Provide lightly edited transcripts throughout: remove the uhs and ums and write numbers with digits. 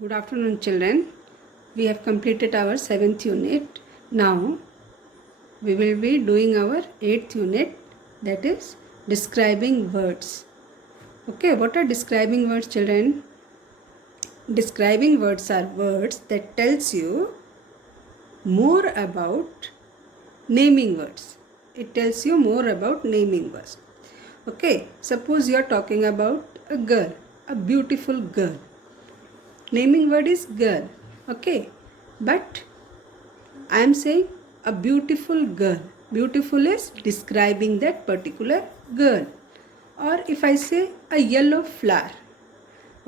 Good afternoon, children. We have completed our 7th unit. Now we will be doing our 8th unit, that is describing words. Okay, what are describing words, children? Describing words are words that tells you more about naming words. It tells you more about naming words. Okay, suppose you are talking about a girl, a beautiful girl. Naming word is girl. Okay, but I am saying a beautiful girl. Beautiful is describing that particular girl. Or if I say a yellow flower.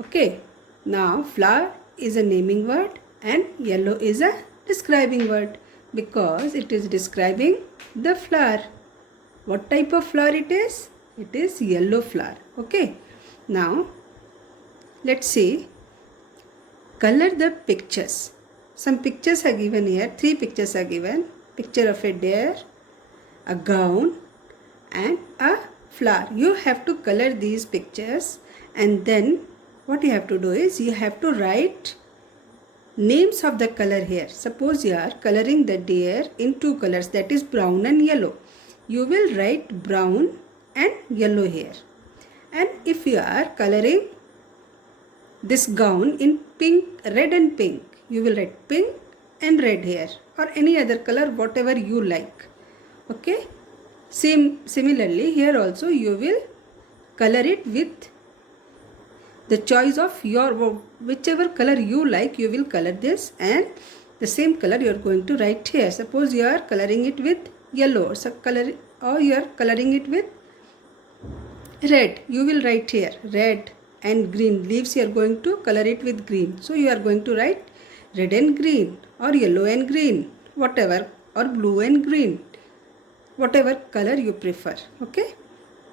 Okay, now flower is a naming word and yellow is a describing word because it is describing the flower. What type of flower it is? It is yellow flower. Okay, now let's see. Color the pictures. Some pictures are given here. 3 pictures are given. Picture of a deer, a gown and a flower. You have to color these pictures and then what you have to do is you have to write names of the color here. Suppose you are coloring the deer in 2 colors, that is brown and yellow. You will write brown and yellow here. And if you are coloring this gown in pink, red and pink, you will write pink and red here or any other color whatever you like. Okay, similarly here also you will color it with the choice of your whichever color you like, you will color this and the same color you are going to write here. Suppose you are coloring it with yellow or you are coloring it with red, you will write here red and green. Leaves you are going to color it with green, so you are going to write red and green or yellow and green, whatever, or blue and green, whatever color you prefer. Okay,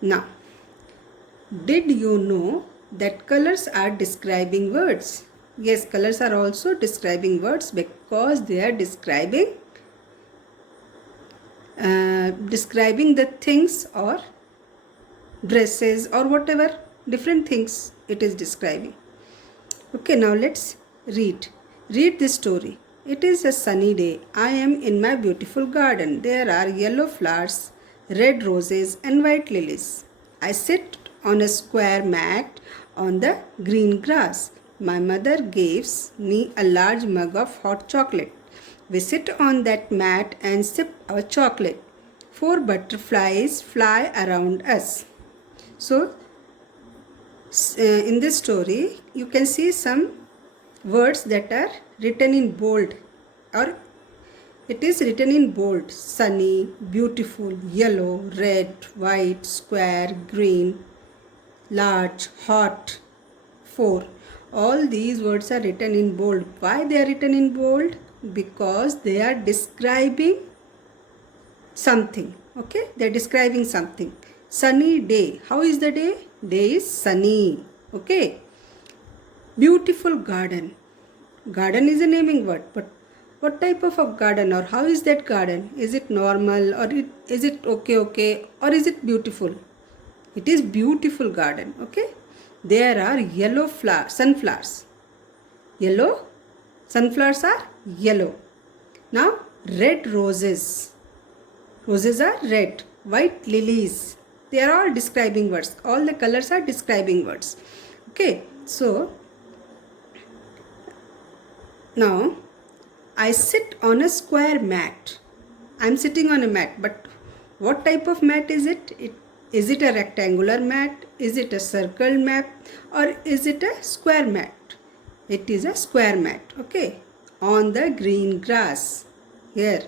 now did you know that colors are describing words? Yes, colors are also describing words because they are describing the things or dresses or whatever different things it is describing. Okay, now let's read this story. It is a sunny day. I am in my beautiful garden. There are yellow flowers, red roses and white lilies. I sit on a square mat on the green grass. My mother gives me a large mug of hot chocolate. We sit on that mat and sip our chocolate. 4 butterflies fly around us. So in this story you can see some words that are written in bold, or it is written in bold: sunny, beautiful, yellow, red, white, square, green, large, hot. 4. All these words are written in bold. Why they are written in bold? Because they are describing something. Okay, they are describing something. Sunny day. How is the day? Day is sunny. Okay. Beautiful garden. Garden is a naming word, but what type of a garden or how is that garden? Is it normal or is it okay or is it beautiful? It is beautiful garden. Okay. There are yellow sunflowers. Yellow sunflowers are yellow. Now red roses. Roses are red. White lilies. They are all describing words. All the colors are describing words. Okay, so now I sit on a square mat. I am sitting on a mat, but what type of mat is it? Is it a rectangular mat? Is it a circle mat? Or is it a square mat? It is a square mat. Okay, on the green grass. Here,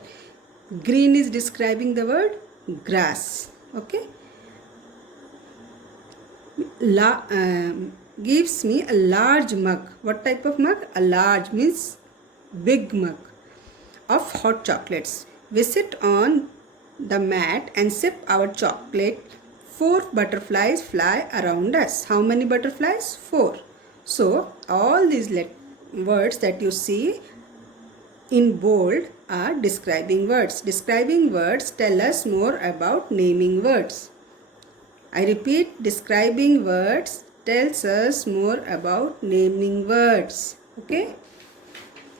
green is describing the word grass. Okay. Gives me a large mug. What type of mug? A large means big mug of hot chocolates. We sit on the mat and sip our chocolate. 4 butterflies fly around us. How many butterflies? 4. So all these words that you see in bold are describing words. Describing words tell us more about naming words. I repeat, describing words tells us more about naming words. Okay,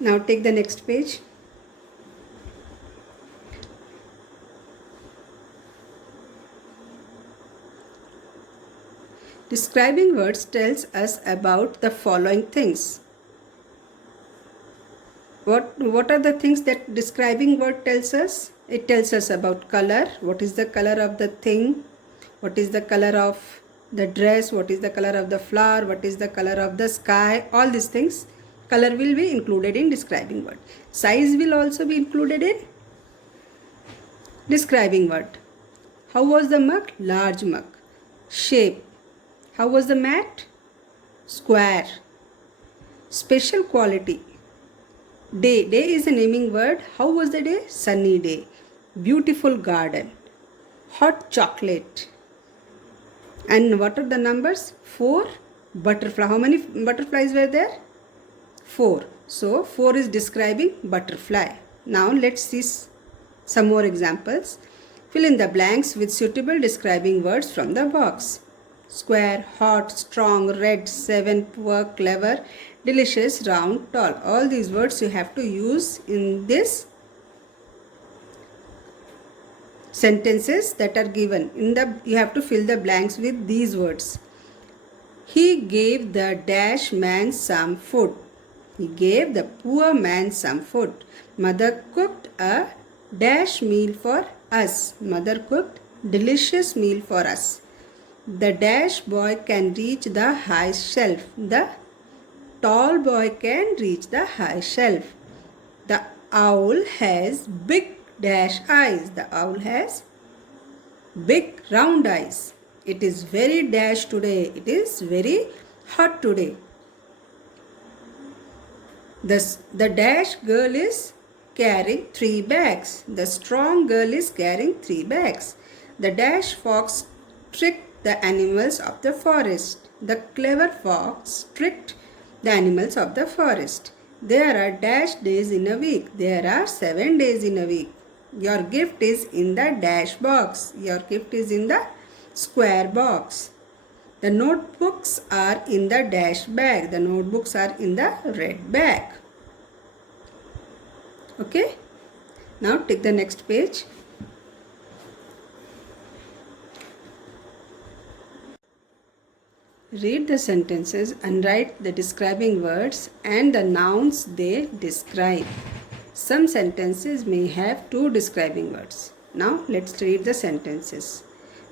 now take the next page. Describing words tells us about the following things. What are the things that describing word tells us? It tells us about color. What is the color of the thing? What is the color of the dress? What is the color of the flower? What is the color of the sky? All these things. Color will be included in describing word. Size will also be included in describing word. How was the mug? Large mug. Shape. How was the mat? Square. Special quality. Day. Day is a naming word. How was the day? Sunny day. Beautiful garden. Hot chocolate. And what are the numbers? 4. Butterfly. How many butterflies were there? 4. So 4 is describing butterfly. Now let's see some more examples. Fill in the blanks with suitable describing words from the box. Square, hot, strong, red, 7, poor, clever, delicious, round, tall. All these words you have to use in this sentences that are given. You have to fill the blanks with these words. He gave the dash man some food. He gave the poor man some food. Mother cooked a dash meal for us. Mother cooked delicious meal for us. The dash boy can reach the high shelf. The tall boy can reach the high shelf. The owl has big dash eyes. The owl has big round eyes. It is very dash today. It is very hot today. The dash girl is carrying 3 bags. The strong girl is carrying 3 bags. The dash fox tricked the animals of the forest. The clever fox tricked the animals of the forest. There are dash days in a week. There are 7 days in a week. Your gift is in the dash box. Your gift is in the square box. The notebooks are in the dash bag. The notebooks are in the red bag. Okay. Now take the next page. Read the sentences and write the describing words and the nouns they describe. Some sentences may have 2 describing words. Now let's read the sentences.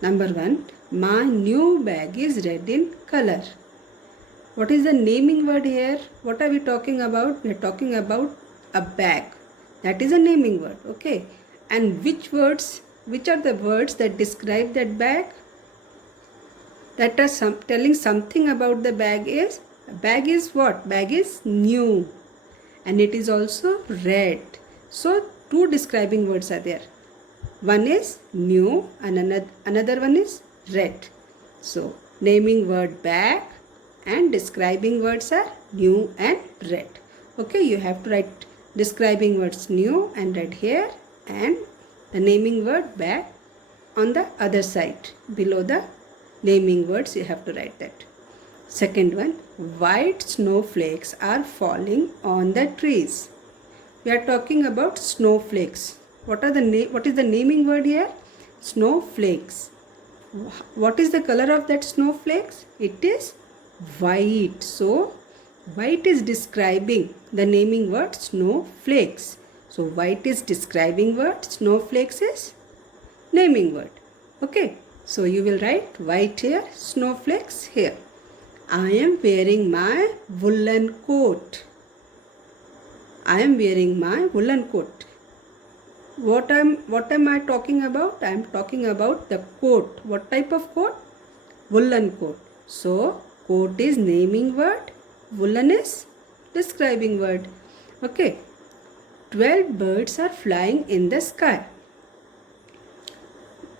Number 1. My new bag is red in color. What is the naming word here? What are we talking about? We are talking about a bag. That is a naming word. Okay. And which are the words that describe that bag? That are telling something about the bag is what? Bag is new and it is also red. So 2 describing words are there. One is new and another one is red. So naming word bag and describing words are new and red. Okay, you have to write describing words new and red here and the naming word bag on the other side below the naming words. You have to write that. Second one, white snowflakes are falling on the trees. We are talking about snowflakes. What is the naming word here? Snowflakes. What is the color of that snowflakes? It is white. So white is describing the naming word snowflakes. So white is describing word, snowflakes is naming word. Okay. So you will write white here, snowflakes here. I am wearing my woolen coat. I am wearing my woolen coat. What am I talking about? I am talking about the coat. What type of coat? Woolen coat. So coat is naming word, woolen is describing word. Okay. 12 birds are flying in the sky.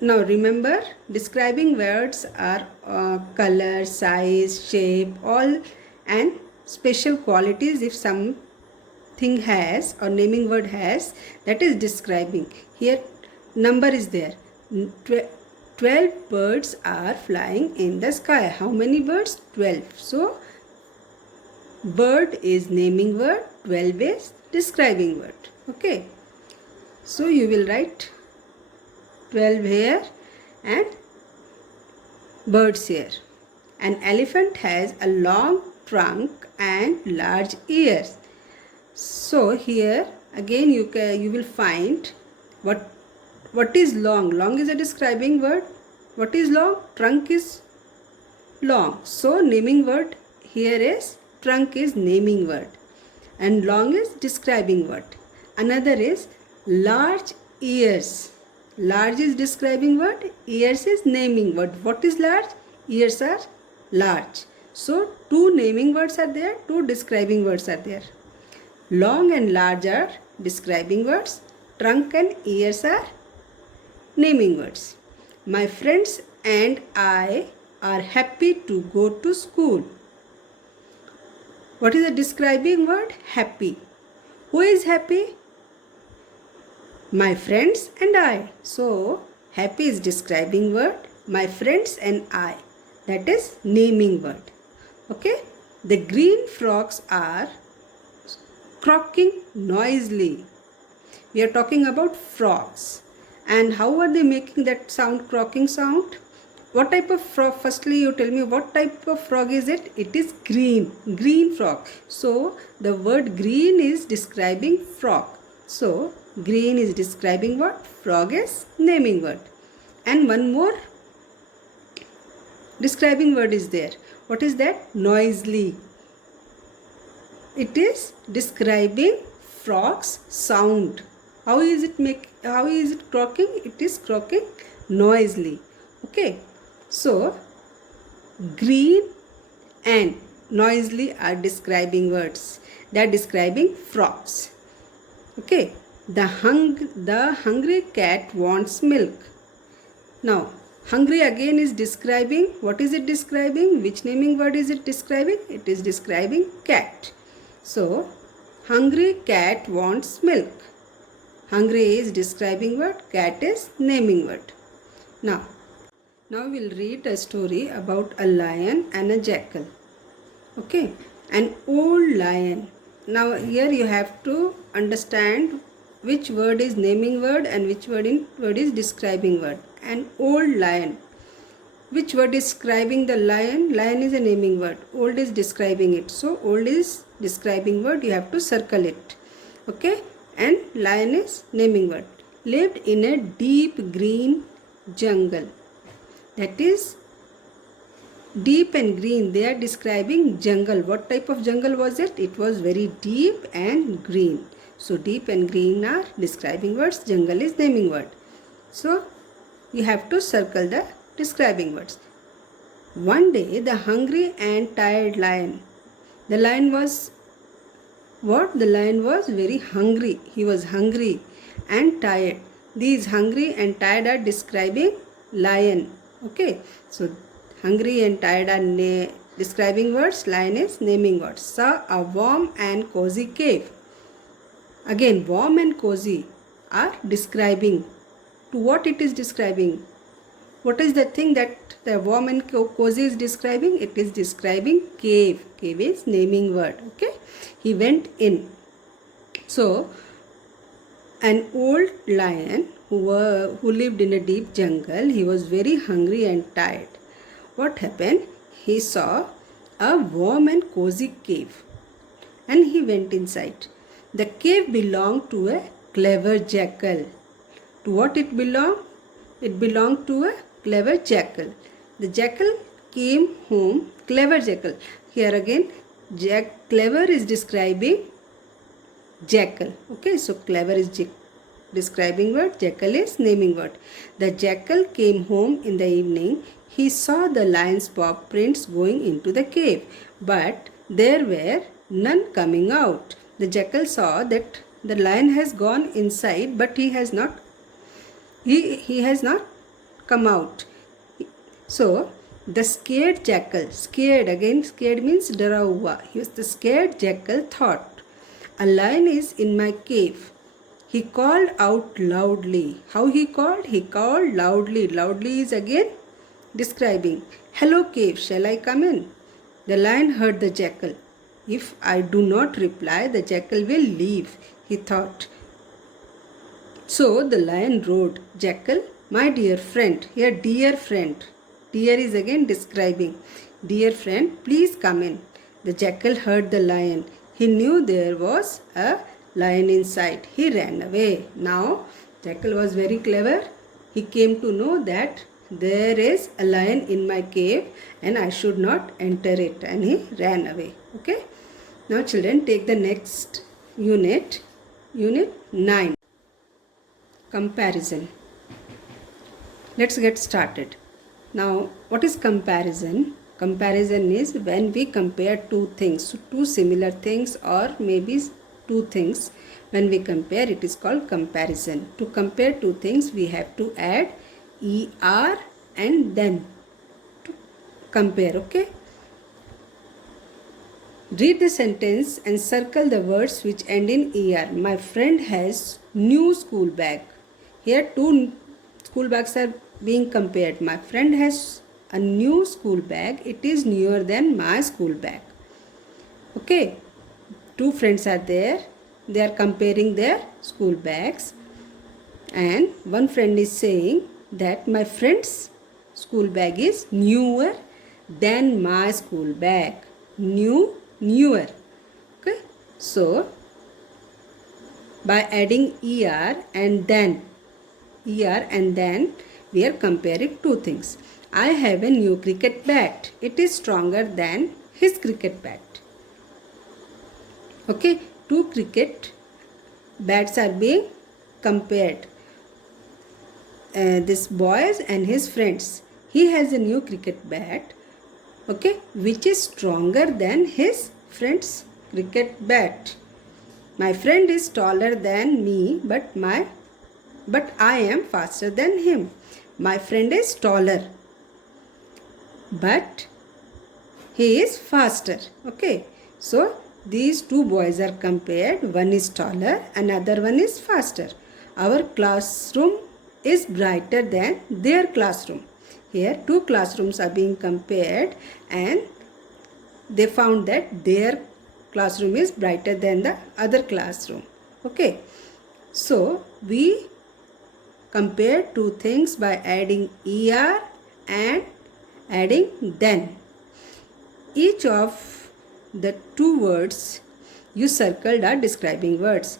Now remember, describing words are color, size, shape, all and special qualities if something has or naming word has, that is describing. Here number is there. 12 birds are flying in the sky. How many birds? 12. So Bird is naming word, 12 is describing word. Okay. So you will write 12 here and birds here. An elephant has a long trunk and large ears. So here again you will find what is long. Long is a describing word. What is long? Trunk is long. So naming word here is trunk is naming word and long is describing word. Another is large ears. Large is describing word, ears is naming word. What is large? Ears are large. So two naming words are there, two describing words are there. Long and large are describing words. Trunk and ears are naming words. My friends and I are happy to go to school. What is the describing word? Happy. Who is happy? My friends and I. So, happy is describing word. My friends and I. That is naming word. Okay. The green frogs are croaking noisily. We are talking about frogs. And how are they making that sound, croaking sound? What type of frog? Firstly, you tell me what type of frog is it? It is green. Green frog. So, the word green is describing frog. So, green is describing what? Frog is naming word. And one more describing word is there. What is that? Noisily. It is describing frog's sound. How is it croaking? It is croaking noisily. Okay. So, green and noisily are describing words. They are describing frogs. Okay. The hungry cat wants milk. Now, hungry again is describing. What is it describing? Which naming word is it describing? It is describing cat. So, hungry cat wants milk. Hungry is describing word. Cat is naming word. Now we'll read a story about a lion and a jackal. Okay. An old lion. Now here you have to understand which word is naming word and which word is describing word. An old lion. Which word is describing the lion? Lion is a naming word. Old is describing it. So old is describing word. You have to circle it. Okay. And lion is naming word. Lived in a deep green jungle. That is deep and green. They are describing jungle. What type of jungle was it? It was very deep and green. So deep and green are describing words. Jungle is naming word. So you have to circle the describing words. One day the hungry and tired lion. The lion was what? The lion was very hungry. He was hungry and tired. These hungry and tired are describing lion. Okay. So hungry and tired are describing words. Lion is naming words. Saw a warm and cozy cave. Again, warm and cozy are describing. To what it is describing? What is the thing that the warm and cozy is describing? It is describing cave. Cave is naming word. Okay. He went in. So, an old lion who lived in a deep jungle, he was very hungry and tired. What happened? He saw a warm and cozy cave and he went inside. The cave belonged to a clever jackal. To what it belonged? It belonged to a clever jackal. The jackal came home. Clever jackal. Here again, clever is describing jackal. Okay, so clever is describing word. Jackal is naming word. The jackal came home in the evening. He saw the lion's paw prints going into the cave, but there were none coming out. The jackal saw that the lion has gone inside, but he has not come out. So the scared jackal, scared means डरा हुआ. The scared jackal thought, a lion is in my cave. He called out loudly. How he called? He called loudly. Loudly is again describing. Hello cave, shall I come in? The lion heard the jackal. If I do not reply, the jackal will leave, he thought. So the lion wrote, Jackal, my dear friend. Here, dear friend. Dear is again describing. Dear friend, please come in. The jackal heard the lion. He knew there was a lion inside. He ran away. Now, jackal was very clever. He came to know that there is a lion in my cave and I should not enter it. And he ran away. Okay. Now, children, take the next unit. Unit 9. Comparison. Let's get started. Now, what is comparison? Comparison is when we compare two things, two similar things, or maybe two things. When we compare, it is called comparison. To compare two things, we have to add er and then to compare. Okay. Read the sentence and circle the words which end in er. My friend has new school bag. Here two school bags are being compared. My friend has a new school bag. It is newer than my school bag. Okay. Two friends are there. They are comparing their school bags. And one friend is saying that my friend's school bag is newer than my school bag. Newer. Okay. So, by adding er and then we are comparing two things. I have a new cricket bat. It is stronger than his cricket bat. Okay, two cricket bats are being compared. This boy and his friends. He has a new cricket bat. Okay, which is stronger than his friend's cricket bat. My friend is taller than me, but I am faster than him. My friend is taller, but he is faster. Okay. So, these two boys are compared. One is taller, another one is faster. Our classroom is brighter than their classroom. Here, two classrooms are being compared and they found that their classroom is brighter than the other classroom. Okay. So, we compare two things by adding er and adding then. Each of the two words you circled are describing words.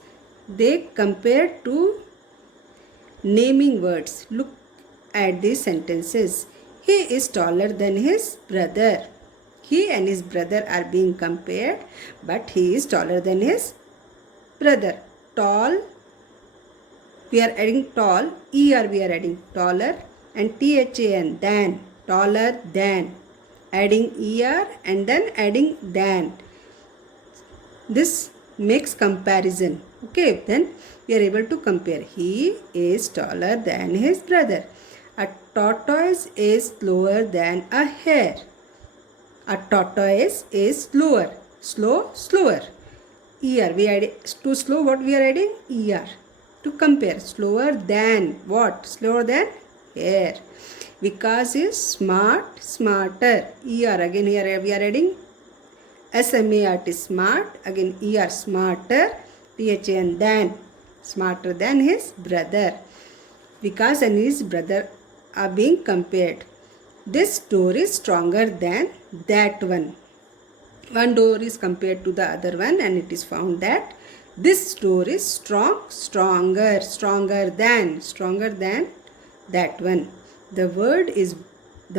They compare to naming words. Look at these sentences. He is taller than his brother. He and his brother are being compared, but he is taller than his brother. Tall, we are adding tall, er we are adding taller, and than, than, taller than, adding er and then adding than. This makes comparison. Okay, then we are able to compare. He is taller than his brother. A tortoise is slower than a hare. A tortoise is slower. Slower. Er, we add to slow, what we are adding? Er. To compare. Slower than what? Slower than hare. Vikas is smarter. Er, again here we are adding smart, smart. Again er, smarter. Than, than, smarter than his brother. Vikas and his brother are being compared. This door is stronger than that one. One door is compared to the other one and it is found that this door is stronger than that one. The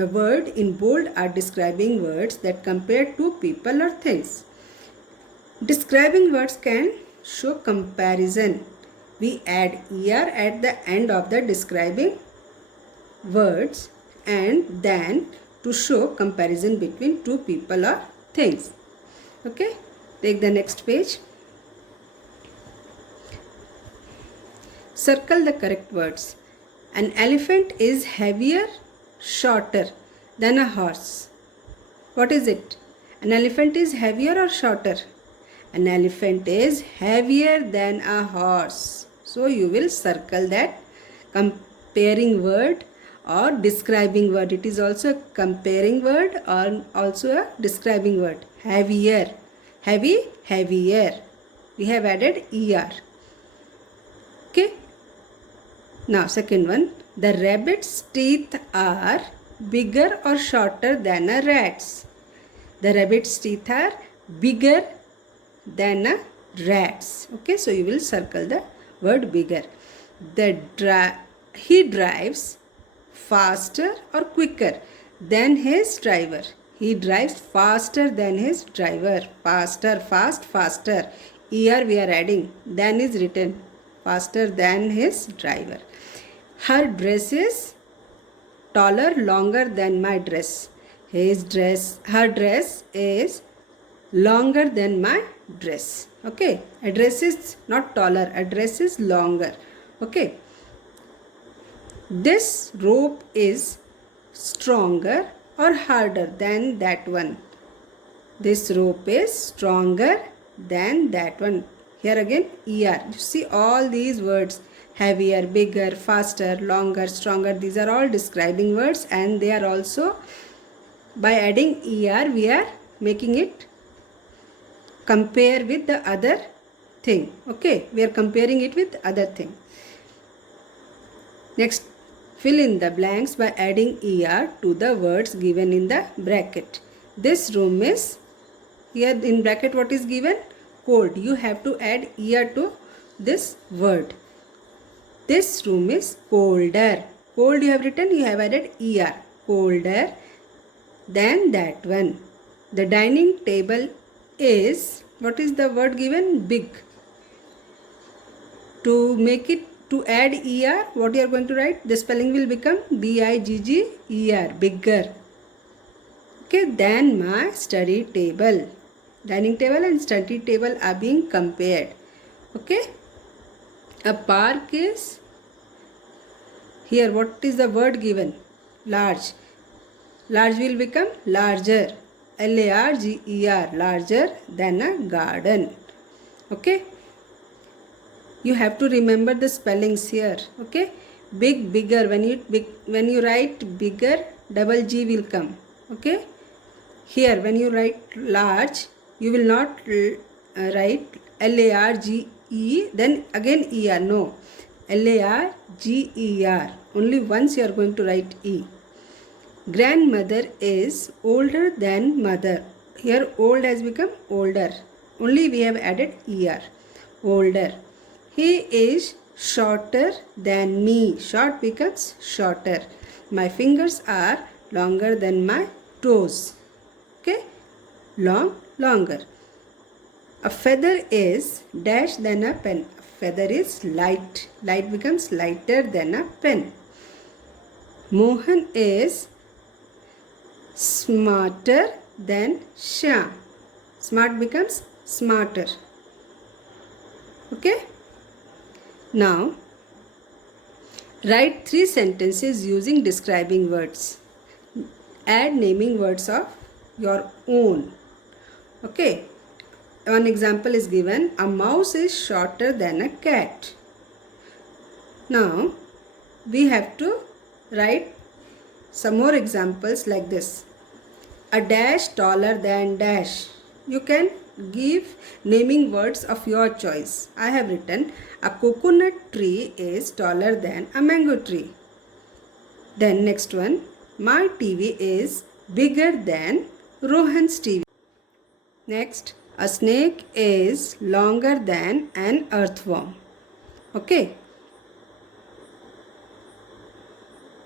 word in bold are describing words that compare two people or things. Describing words can show comparison. We add er at the end of the describing words and then to show comparison between two people or things. Okay, take the next page. Circle the correct words. An elephant is heavier, shorter than a horse. What is it? An elephant is heavier or shorter? An elephant is heavier than a horse. So you will circle that comparing word or describing word. It is also a comparing word or also a describing word. Heavier. Heavy, heavier. We have added er. Okay. Now second one. The rabbit's teeth are bigger or shorter than a rat's. The rabbit's teeth are bigger than a rat's. Okay, so you will circle the word bigger. He drives faster or quicker than his driver. He drives faster than his driver. Faster, fast, faster. Here we are adding. Than is written. Faster than his driver. Her dress is taller, longer than my dress. Her dress is longer than my dress. Okay, a dress is not taller, a dress is longer. Okay, this rope is stronger or harder than that one. This rope is stronger than that one. Here again er. You see all these words, heavier, bigger, faster, longer, stronger, these are all describing words, and they are also, by adding er we are making it compare with the other thing. Okay, we are comparing it with other thing. Next, fill in the blanks by adding er to the words given in the bracket. This room is, here in bracket what is given? Cold. You have to add er to this word. This room is colder. Cold you have written, you have added er. Colder than that one. The dining table is, what is the word given? Big. To make it, to add er, what you are going to write? The spelling will become bigger, bigger. Okay, than my study table. Dining table and study table are being compared. Okay. A park is, here what is the word given? Large. Large will become larger. Larger, larger than a garden. Okay. You have to remember the spellings here. Okay. Big, bigger. When you write bigger, double G will come. Okay. Here when you write large, you will not write large, then again er. No. larger. Only once you are going to write e. Grandmother is older than mother. Here old has become older. Only we have added er. Older. He is shorter than me. Short becomes shorter. My fingers are longer than my toes. Okay. Long, longer. A feather is dash than a pen. A feather is light. Light becomes lighter than a pen. Mohan is smarter than Shyam. Smart becomes smarter. Okay. Now, write 3 sentences using describing words. Add naming words of your own. Okay. One example is given. A mouse is shorter than a cat. Now, we have to write some more examples like this. A dash taller than dash. You can give naming words of your choice. I have written a coconut tree is taller than a mango tree. Then next one, my TV is bigger than Rohan's TV. Next, a snake is longer than an earthworm. Okay.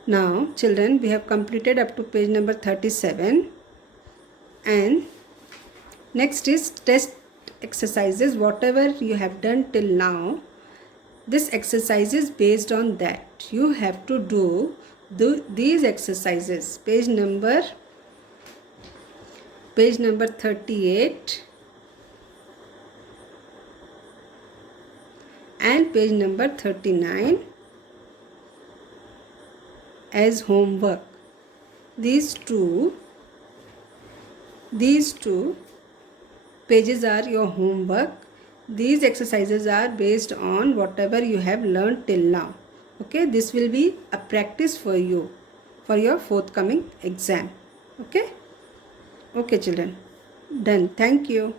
Now children, we have completed up to page number 37, and next is test exercises. Whatever you have done till now, this exercise is based on that. You have to do these exercises. Page number 38 and page number 39 as homework. These two pages are your homework. These exercises are based on whatever you have learned till now. Okay, this will be a practice for you for your forthcoming exam. Okay, children, done. Thank you.